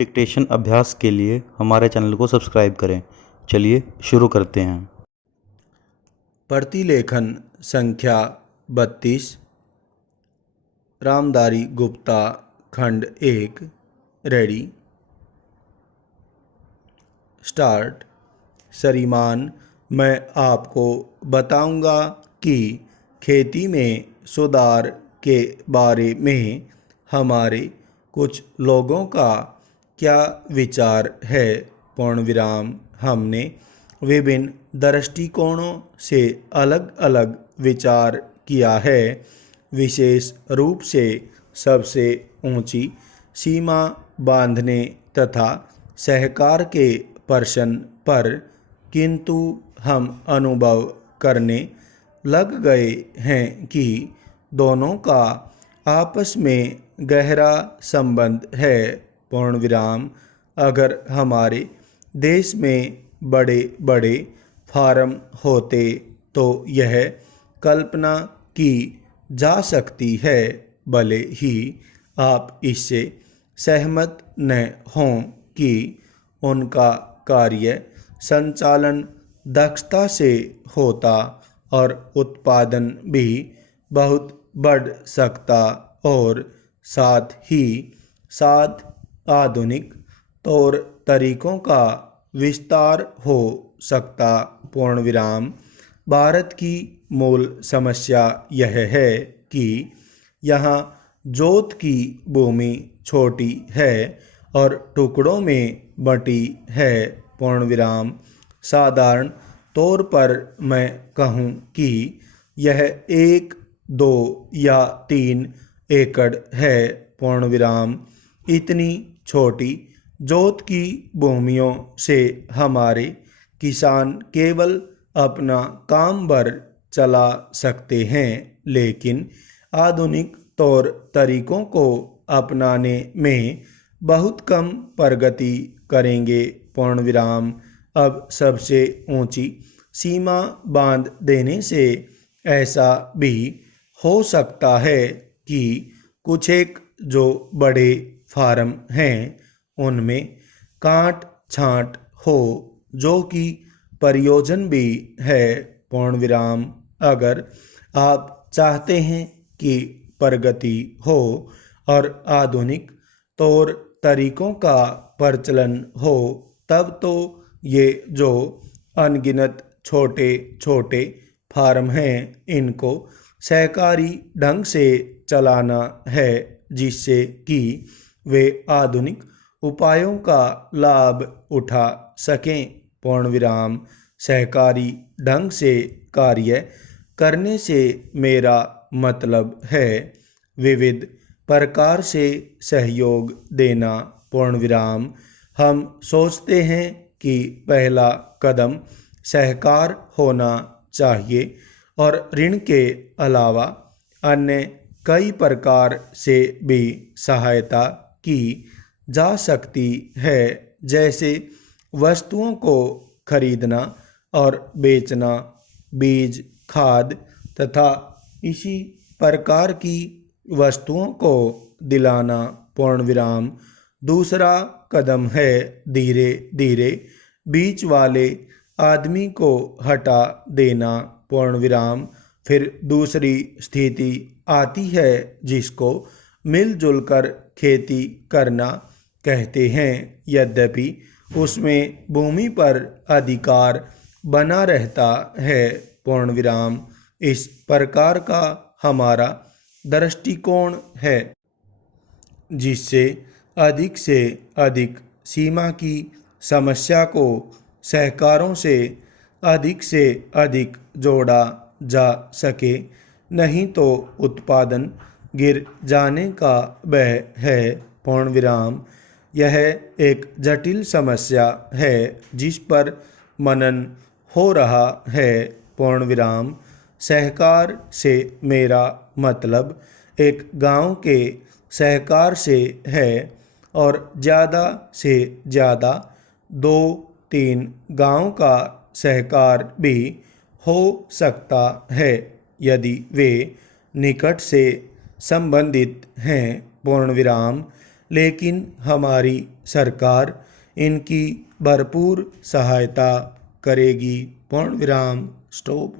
Dictation अभ्यास के लिए हमारे चैनल को सब्सक्राइब करें। चलिए शुरू करते हैं। प्रतिलेखन संख्या 32। रामधारी गुप्ता खंड 1। Ready start. श्रीमान, मैं आपको बताऊंगा कि खेती में सुधार के बारे में हमारे कुछ लोगों का क्या विचार है। पूर्णविराम। हमने विभिन्न दृष्टिकोणों से अलग अलग विचार किया है। विशेष रूप से सबसे ऊंची सीमा बांधने तथा सहकार के प्रश्न पर, किंतु हम अनुभव करने लग गए हैं कि दोनों का आपस में गहरा संबंध है। पूर्णविराम। अगर हमारे देश में बड़े बड़े फार्म होते तो यह कल्पना की जा सकती है, भले ही आप इससे सहमत न हों, कि उनका कार्य संचालन दक्षता से होता और उत्पादन भी बहुत बढ़ सकता और साथ ही साथ आधुनिक तौर तरीकों का विस्तार हो सकता। पूर्णविराम। भारत की मूल समस्या यह है कि यहाँ जोत की भूमि छोटी है और टुकड़ों में बंटी है। पूर्णविराम। साधारण तौर पर मैं कहूँ कि यह 1, 2 या 3 एकड़ है। पूर्णविराम। इतनी छोटी जोत की भूमियों से हमारे किसान केवल अपना काम भर चला सकते हैं, लेकिन आधुनिक तौर तरीकों को अपनाने में बहुत कम प्रगति करेंगे। पूर्णविराम। अब सबसे ऊंची सीमा बांध देने से ऐसा भी हो सकता है कि कुछ एक जो बड़े फार्म हैं उनमें काट छांट हो, जो कि प्रयोजन भी है। पूर्णविराम। अगर आप चाहते हैं कि प्रगति हो और आधुनिक तौर तरीकों का प्रचलन हो, तब तो ये जो अनगिनत छोटे छोटे फार्म हैं इनको सहकारी ढंग से चलाना है, जिससे कि वे आधुनिक उपायों का लाभ उठा सकें। पूर्णविराम। सहकारी ढंग से कार्य करने से मेरा मतलब है विविध प्रकार से सहयोग देना। पूर्णविराम। हम सोचते हैं कि पहला कदम सहकार होना चाहिए और ऋण के अलावा अन्य कई प्रकार से भी सहायता की जा सकती है, जैसे वस्तुओं को खरीदना और बेचना, बीज, खाद तथा इसी प्रकार की वस्तुओं को दिलाना। पूर्णविराम। दूसरा कदम है धीरे धीरे बीच वाले आदमी को हटा देना। पूर्णविराम। फिर दूसरी स्थिति आती है जिसको मिलजुल कर खेती करना कहते हैं, यद्यपि उसमें भूमि पर अधिकार बना रहता है। पूर्णविराम। इस प्रकार का हमारा दृष्टिकोण है जिससे अधिक सीमा की समस्या को सहकारों से अधिक जोड़ा जा सके, नहीं तो उत्पादन गिर जाने का भय है। पूर्णविराम। यह एक जटिल समस्या है जिस पर मनन हो रहा है। पूर्णविराम। सहकार से मेरा मतलब एक गांव के सहकार से है और ज़्यादा से ज़्यादा 2-3 गांव का सहकार भी हो सकता है, यदि वे निकट से संबंधित हैं। पूर्णविराम। लेकिन हमारी सरकार इनकी भरपूर सहायता करेगी। पूर्ण विराम। स्टॉप।